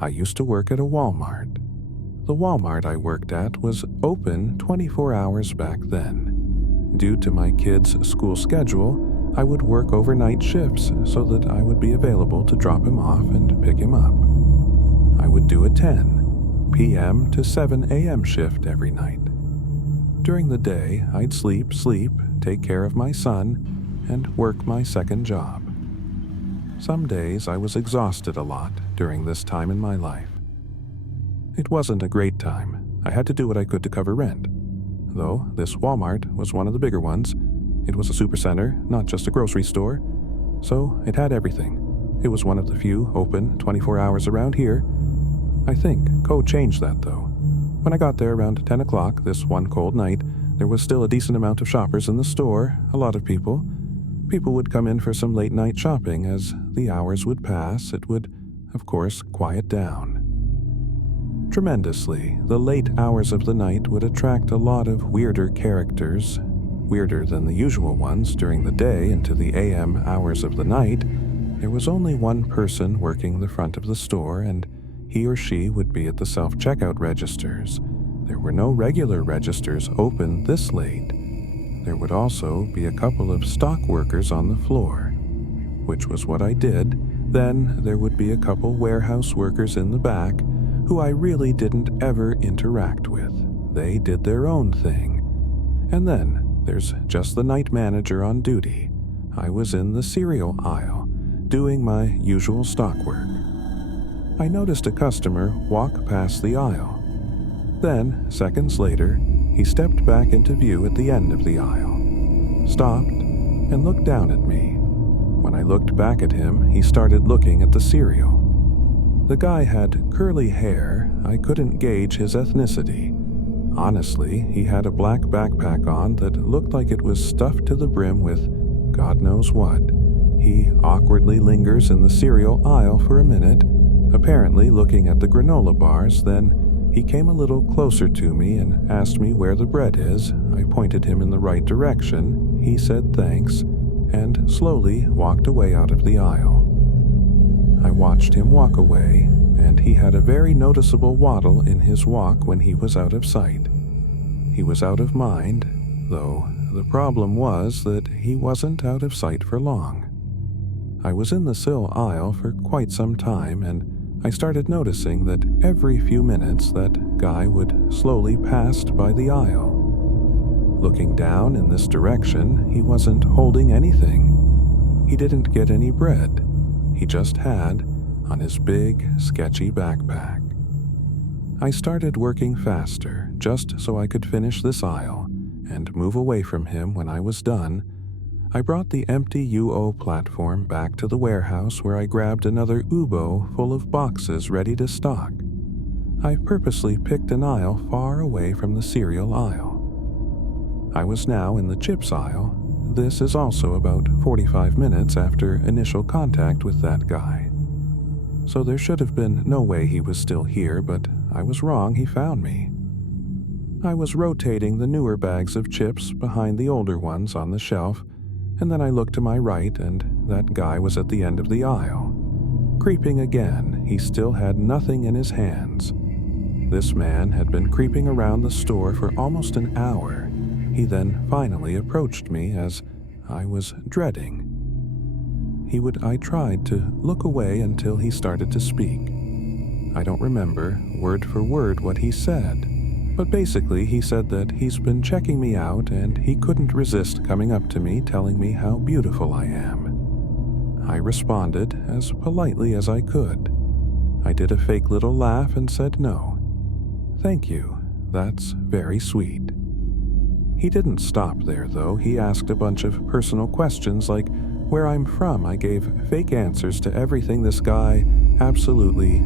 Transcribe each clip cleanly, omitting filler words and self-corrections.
I used to work at a Walmart. The Walmart I worked at was open 24 hours back then. Due to my kids' school schedule, I would work overnight shifts so that I would be available to drop him off and pick him up. I would do a 10 p.m. to 7 a.m. shift every night. During the day, I'd sleep, take care of my son, and work my second job. Some days I was exhausted a lot during this time in my life. It wasn't a great time. I had to do what I could to cover rent. Though this Walmart was one of the bigger ones, it was a supercenter, not just a grocery store, so it had everything. It was one of the few open 24 hours around here. I think code changed that though. When I got there around 10 o'clock this one cold night, there was still a decent amount of shoppers in the store, a lot of people. People would come in for some late night shopping. As the hours would pass, it would, of course, quiet down. Tremendously, the late hours of the night would attract a lot of weirder characters, weirder than the usual ones during the day into the AM hours of the night. There was only one person working the front of the store, and he or she would be at the self-checkout registers. There were no regular registers open this late. There would also be a couple of stock workers on the floor, which was what I did. Then there would be a couple warehouse workers in the back who I really didn't ever interact with. They did their own thing. And then there's just the night manager on duty. I was in the cereal aisle, doing my usual stock work. I noticed a customer walk past the aisle. Then, seconds later, he stepped back into view at the end of the aisle, stopped, and looked down at me. When I looked back at him, he started looking at the cereal. The guy had curly hair. I couldn't gauge his ethnicity. Honestly, he had a black backpack on that looked like it was stuffed to the brim with God knows what. He awkwardly lingers in the cereal aisle for a minute, apparently looking at the granola bars. Then he came a little closer to me and asked me where the bread is. I pointed him in the right direction. He said thanks, and slowly walked away out of the aisle. I watched him walk away, and he had a very noticeable waddle in his walk when he was out of sight. He was out of mind, though the problem was that he wasn't out of sight for long. I was in the sill aisle for quite some time, and I started noticing that every few minutes that guy would slowly pass by the aisle. Looking down in this direction, he wasn't holding anything. He didn't get any bread. He just had on his big, sketchy backpack. I started working faster, just so I could finish this aisle and move away from him. When I was done, I brought the empty UO platform back to the warehouse, where I grabbed another UBO full of boxes ready to stock. I purposely picked an aisle far away from the cereal aisle. I was now in the chips aisle. This is also about 45 minutes after initial contact with that guy. So there should have been no way he was still here, but I was wrong. He found me. I was rotating the newer bags of chips behind the older ones on the shelf, and then I looked to my right, and that guy was at the end of the aisle. Creeping again, he still had nothing in his hands. This man had been creeping around the store for almost an hour. He then finally approached me, as I was dreading. I tried to look away until he started to speak. I don't remember word for word what he said, but basically he said that he's been checking me out and he couldn't resist coming up to me telling me how beautiful I am. I responded as politely as I could. I did a fake little laugh and said no. Thank you, that's very sweet. He didn't stop there though. He asked a bunch of personal questions like where I'm from. I gave fake answers to everything. This guy absolutely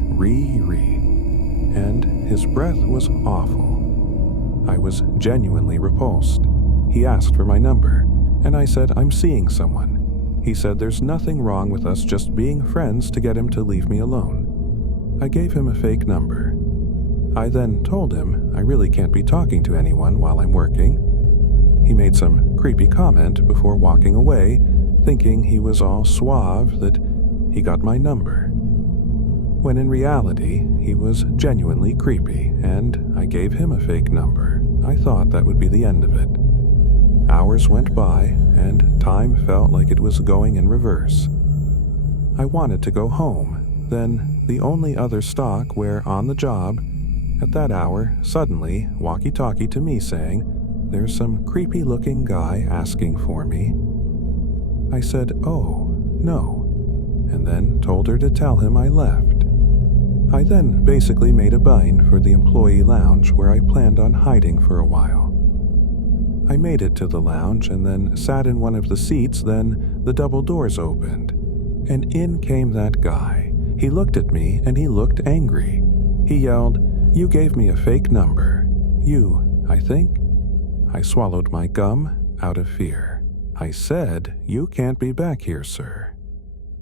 and his breath was awful. I was genuinely repulsed. He asked for my number, and I said I'm seeing someone. He said there's nothing wrong with us just being friends, to get him to leave me alone. I gave him a fake number. I then told him I really can't be talking to anyone while I'm working. He made some creepy comment before walking away, thinking he was all suave that he got my number. when in reality, he was genuinely creepy, and I gave him a fake number. I thought that would be the end of it. Hours went by, and time felt like it was going in reverse. I wanted to go home, then the only other stock where on the job, at that hour, suddenly walkie-talkie to me saying, "There's some creepy-looking guy asking for me." I said, "Oh, no," and then told her to tell him I left. I then basically made a beeline for the employee lounge where I planned on hiding for a while. I made it to the lounge and then sat in one of the seats, then the double doors opened, and in came that guy. He looked at me and he looked angry. He yelled, "You gave me a fake number. You, I think?" I swallowed my gum out of fear. I said, "You can't be back here, sir."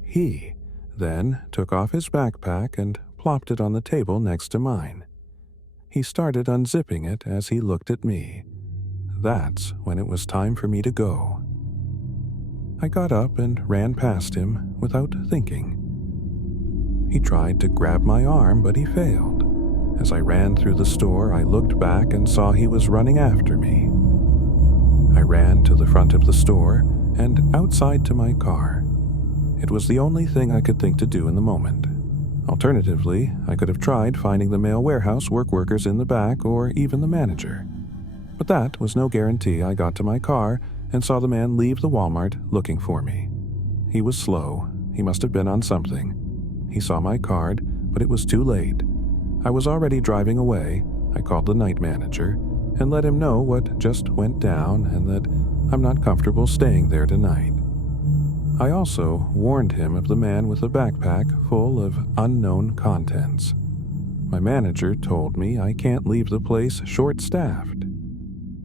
He then took off his backpack and plopped it on the table next to mine. He started unzipping it as he looked at me. That's when it was time for me to go. I got up and ran past him without thinking. He tried to grab my arm, but he failed. As I ran through the store, I looked back and saw he was running after me. I ran to the front of the store and outside to my car. It was the only thing I could think to do in the moment. Alternatively, I could have tried finding the mail warehouse workers in the back or even the manager. But that was no guarantee. I got to my car and saw the man leave the Walmart looking for me. He was slow. He must have been on something. He saw my card, but it was too late. I was already driving away. I called the night manager and let him know what just went down and that I'm not comfortable staying there tonight. I also warned him of the man with a backpack full of unknown contents. My manager told me I can't leave the place short-staffed.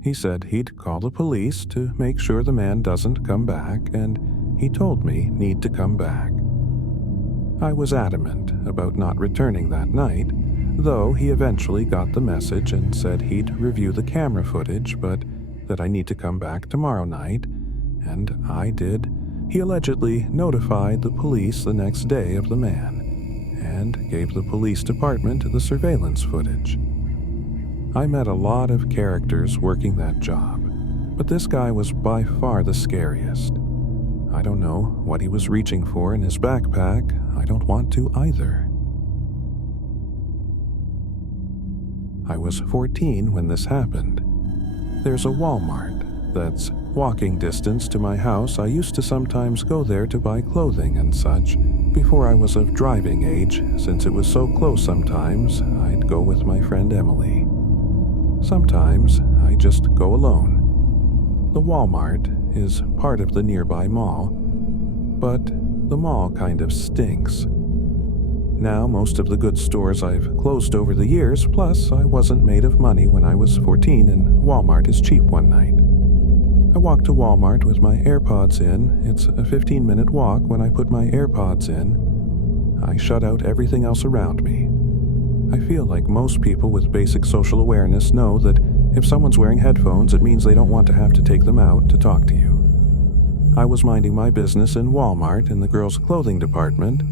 He said he'd call the police to make sure the man doesn't come back, and he told me need to come back. I was adamant about not returning that night, though he eventually got the message and said he'd review the camera footage, but that I need to come back tomorrow night, and I did. He allegedly notified the police the next day of the man and gave the police department the surveillance footage. I met a lot of characters working that job, but this guy was by far the scariest. I don't know what he was reaching for in his backpack. I don't want to either. I was 14 when this happened. There's a Walmart that's walking distance to my house. I used to sometimes go there to buy clothing and such before I was of driving age. Since it was so close sometimes, I'd go with my friend Emily. Sometimes I just go alone. The Walmart is part of the nearby mall, but the mall kind of stinks. Now most of the good stores I've closed over the years, plus I wasn't made of money when I was 14 and Walmart is cheap one night. I walked to Walmart with my AirPods in. It's a 15-minute walk. When I put my AirPods in, I shut out everything else around me. I feel like most people with basic social awareness know that if someone's wearing headphones, it means they don't want to have to take them out to talk to you. I was minding my business in Walmart in the girls' clothing department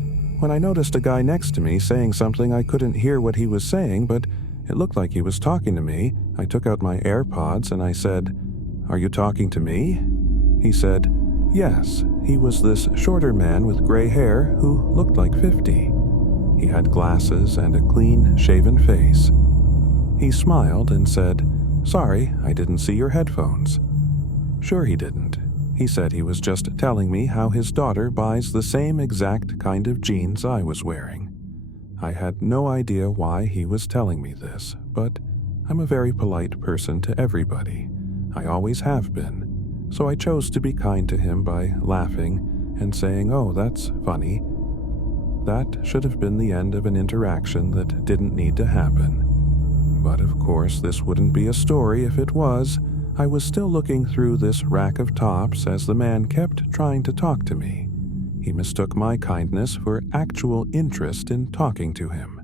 when I noticed a guy next to me saying something. I couldn't hear what he was saying, but it looked like he was talking to me. I took out my AirPods and I said, "Are you talking to me?" He said, "Yes." He was this shorter man with gray hair who looked like 50. He had glasses and a clean-shaven face. He smiled and said, "Sorry, I didn't see your headphones." Sure he didn't. He said he was just telling me how his daughter buys the same exact kind of jeans I was wearing. I had no idea why he was telling me this, but I'm a very polite person to everybody. I always have been, so I chose to be kind to him by laughing and saying, "Oh, that's funny." That should have been the end of an interaction that didn't need to happen. But of course, this wouldn't be a story if it was. I was still looking through this rack of tops as the man kept trying to talk to me. He mistook my kindness for actual interest in talking to him.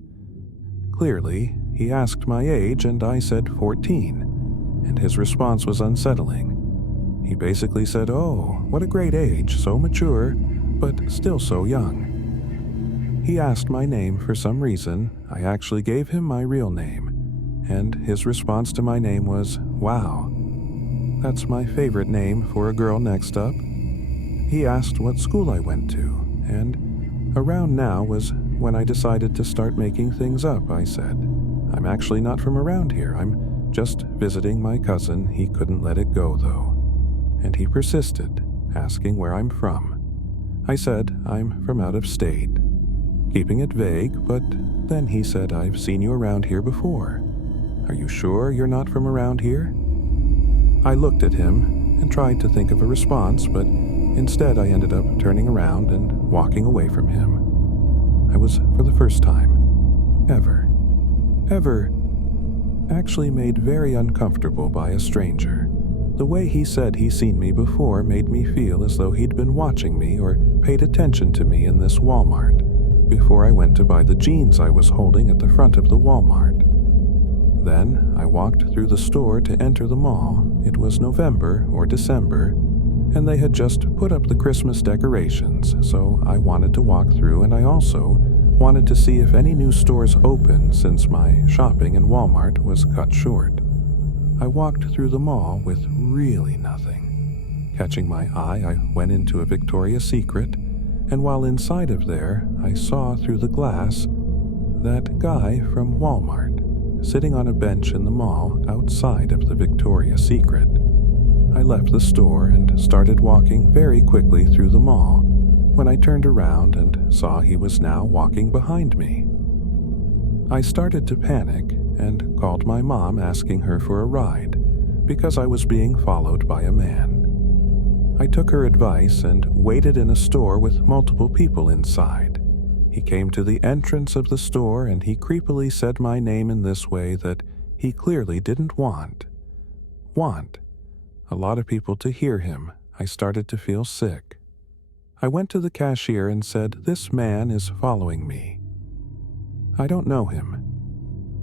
Clearly, he asked my age and I said 14, and his response was unsettling. He basically said, "Oh, what a great age, so mature, but still so young." He asked my name for some reason. I actually gave him my real name, and his response to my name was, "Wow. That's my favorite name for a girl next up." He asked what school I went to, and around now was when I decided to start making things up. I said, "I'm actually not from around here. I'm just visiting my cousin. He couldn't let it go, though." And he persisted, asking where I'm from. I said, "I'm from out of state," keeping it vague, but then he said, "I've seen you around here before. Are you sure you're not from around here?" I looked at him and tried to think of a response, but instead I ended up turning around and walking away from him. I was, for the first time, ever, actually made very uncomfortable by a stranger. The way he said he'd seen me before made me feel as though he'd been watching me or paid attention to me in this Walmart before I went to buy the jeans I was holding at the front of the Walmart. Then I walked through the store to enter the mall. It was November or December, and they had just put up the Christmas decorations, so I wanted to walk through, and I also wanted to see if any new stores opened since my shopping in Walmart was cut short. I walked through the mall with really nothing. Catching my eye, I went into a Victoria's Secret, and while inside of there, I saw through the glass that guy from Walmart sitting on a bench in the mall outside of the Victoria's Secret. I left the store and started walking very quickly through the mall when I turned around and saw he was now walking behind me. I started to panic and called my mom asking her for a ride because I was being followed by a man. I took her advice and waited in a store with multiple people inside. He came to the entrance of the store and he creepily said my name in this way that he clearly didn't want a lot of people to hear him. I started to feel sick. I went to the cashier and said, "This man is following me. I don't know him."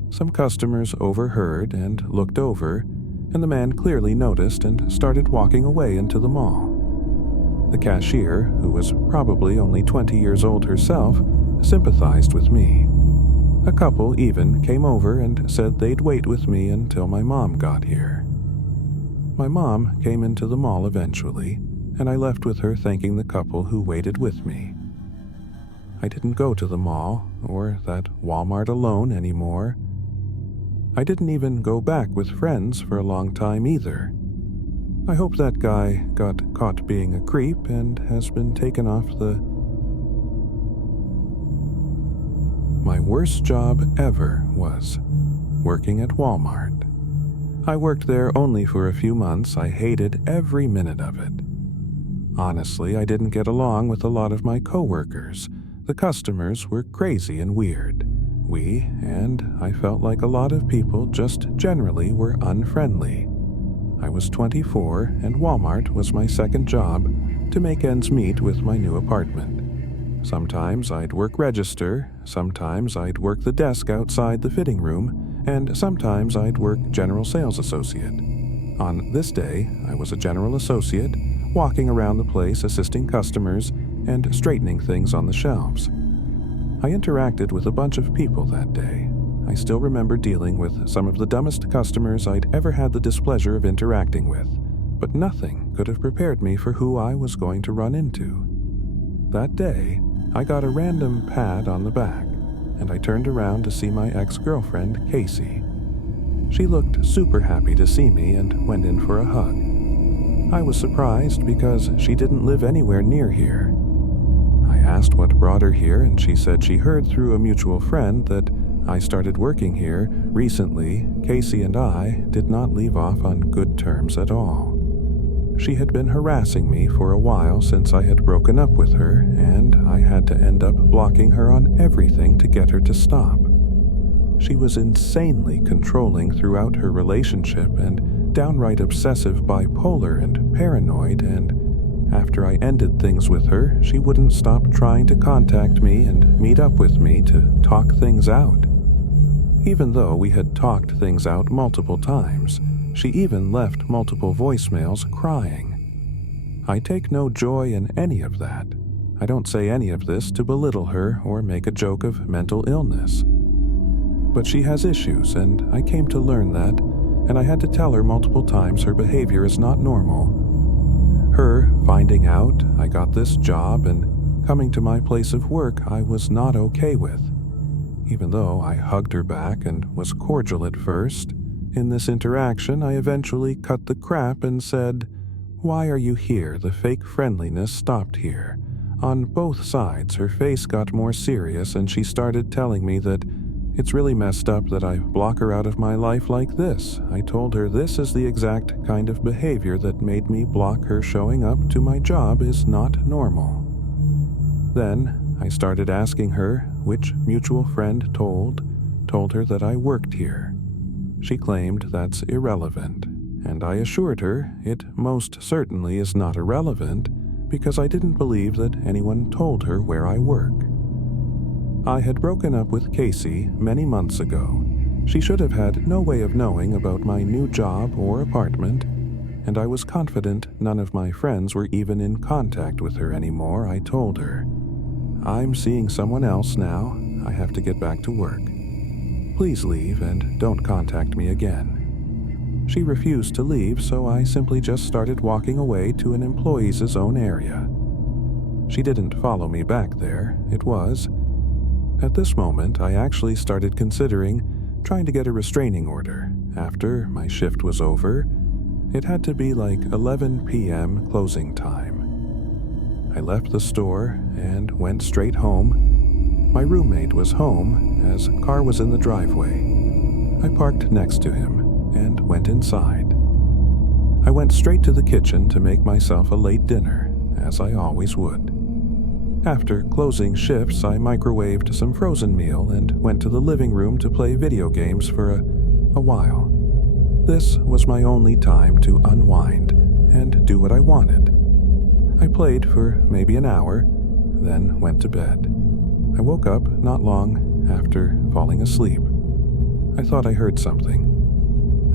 Some customers overheard and looked over, and the man clearly noticed and started walking away into the mall. The cashier, who was probably only 20 years old herself, sympathized with me. A couple even came over and said they'd wait with me until my mom got here. My mom came into the mall eventually, and I left with her thanking the couple who waited with me. I didn't go to the mall or that Walmart alone anymore. I didn't even go back with friends for a long time either. I hope that guy got caught being a creep and has been taken off the... My worst job ever was working at Walmart. I worked there only for a few months. I hated every minute of it. Honestly, I didn't get along with a lot of my coworkers. The customers were crazy and weird. I felt like a lot of people just generally were unfriendly. I was 24, and Walmart was my second job to make ends meet with my new apartment. Sometimes I'd work register, sometimes I'd work the desk outside the fitting room, and sometimes I'd work general sales associate. On this day, I was a general associate, walking around the place assisting customers and straightening things on the shelves. I interacted with a bunch of people that day. I still remember dealing with some of the dumbest customers I'd ever had the displeasure of interacting with, but nothing could have prepared me for who I was going to run into. That day, I got a random pat on the back, and I turned around to see my ex-girlfriend, Casey. She looked super happy to see me and went in for a hug. I was surprised because she didn't live anywhere near here. I asked what brought her here, and she said she heard through a mutual friend that I started working here recently. Casey and I did not leave off on good terms at all. She had been harassing me for a while since I had broken up with her, and I had to end up blocking her on everything to get her to stop. She was insanely controlling throughout her relationship and downright obsessive, bipolar, and paranoid, and after I ended things with her, she wouldn't stop trying to contact me and meet up with me to talk things out. Even though we had talked things out multiple times, she even left multiple voicemails crying. I take no joy in any of that. I don't say any of this to belittle her or make a joke of mental illness. But she has issues, and I came to learn that, and I had to tell her multiple times her behavior is not normal. Her finding out I got this job and coming to my place of work I was not okay with. Even though I hugged her back and was cordial at first, in this interaction I eventually cut the crap and said, "Why are you here?" The fake friendliness stopped here. On both sides, her face got more serious and she started telling me that it's really messed up that I block her out of my life like this. I told her this is the exact kind of behavior that made me block her. Showing up to my job is not normal. Then I started asking her which mutual friend told her that I worked here. She claimed that's irrelevant, and I assured her it most certainly is not irrelevant because I didn't believe that anyone told her where I work. I had broken up with Casey many months ago. She should have had no way of knowing about my new job or apartment, and I was confident none of my friends were even in contact with her anymore. I told her, "I'm seeing someone else now. I have to get back to work. Please leave and don't contact me again." She refused to leave, so I simply just started walking away to an employee's own area. She didn't follow me back there. At this moment, I actually started considering trying to get a restraining order. After my shift was over, it had to be like 11 p.m. closing time. I left the store and went straight home. My roommate was home as car was in the driveway. I parked next to him and went inside. I went straight to the kitchen to make myself a late dinner, as I always would. After closing shifts, I microwaved some frozen meal and went to the living room to play video games for a while. This was my only time to unwind and do what I wanted. I played for maybe an hour, then went to bed. I woke up not long after falling asleep. I thought I heard something.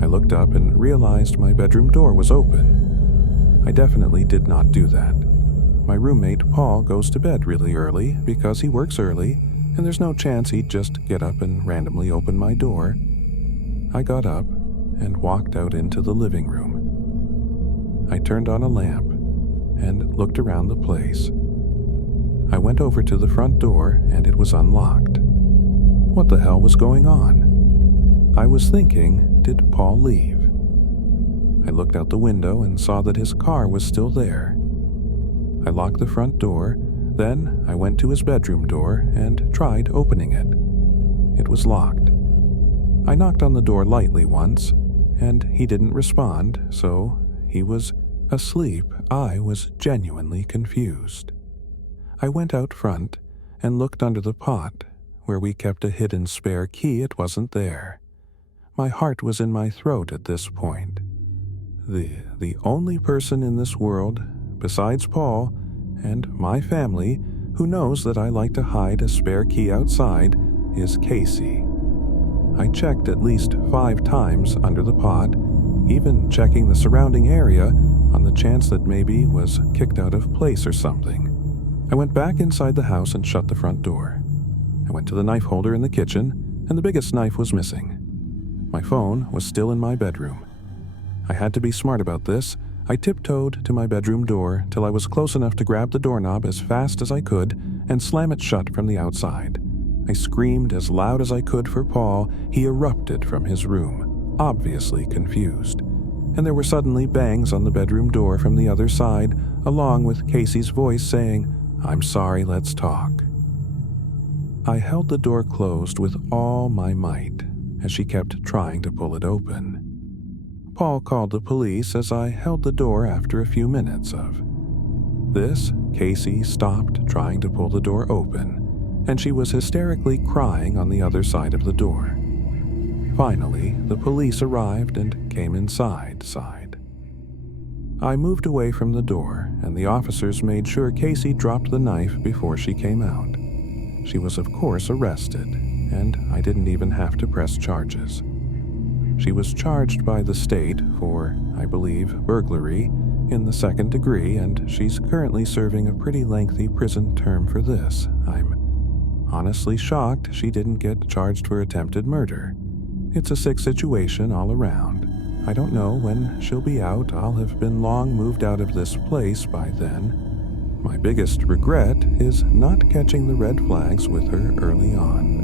I looked up and realized my bedroom door was open. I definitely did not do that. My roommate Paul goes to bed really early because he works early, and there's no chance he'd just get up and randomly open my door. I got up and walked out into the living room. I turned on a lamp and looked around the place. I went over to the front door and it was unlocked. What the hell was going on? I was thinking, did Paul leave? I looked out the window and saw that his car was still there. I locked the front door, then I went to his bedroom door and tried opening it. It was locked. I knocked on the door lightly once, and he didn't respond, so he was asleep. I was genuinely confused. I went out front and looked under the pot, where we kept a hidden spare key. It wasn't there. My heart was in my throat at this point. The only person in this world, besides Paul and my family, who knows that I like to hide a spare key outside, is Casey. I checked at least 5 times under the pot, even checking the surrounding area on the chance that maybe he was kicked out of place or something. I went back inside the house and shut the front door. I went to the knife holder in the kitchen, and the biggest knife was missing. My phone was still in my bedroom. I had to be smart about this. I tiptoed to my bedroom door till I was close enough to grab the doorknob as fast as I could and slam it shut from the outside. I screamed as loud as I could for Paul. He erupted from his room, obviously confused. And there were suddenly bangs on the bedroom door from the other side, along with Casey's voice saying, "I'm sorry, let's talk." I held the door closed with all my might as she kept trying to pull it open. Paul called the police as I held the door. After a few minutes of this, Casey stopped trying to pull the door open, and she was hysterically crying on the other side of the door. Finally, the police arrived and came inside. I moved away from the door, and the officers made sure Casey dropped the knife before she came out. She was, of course, arrested, and I didn't even have to press charges. She was charged by the state for, I believe, burglary, in the second degree, and she's currently serving a pretty lengthy prison term for this. I'm honestly shocked she didn't get charged for attempted murder. It's a sick situation all around. I don't know when she'll be out. I'll have been long moved out of this place by then. My biggest regret is not catching the red flags with her early on.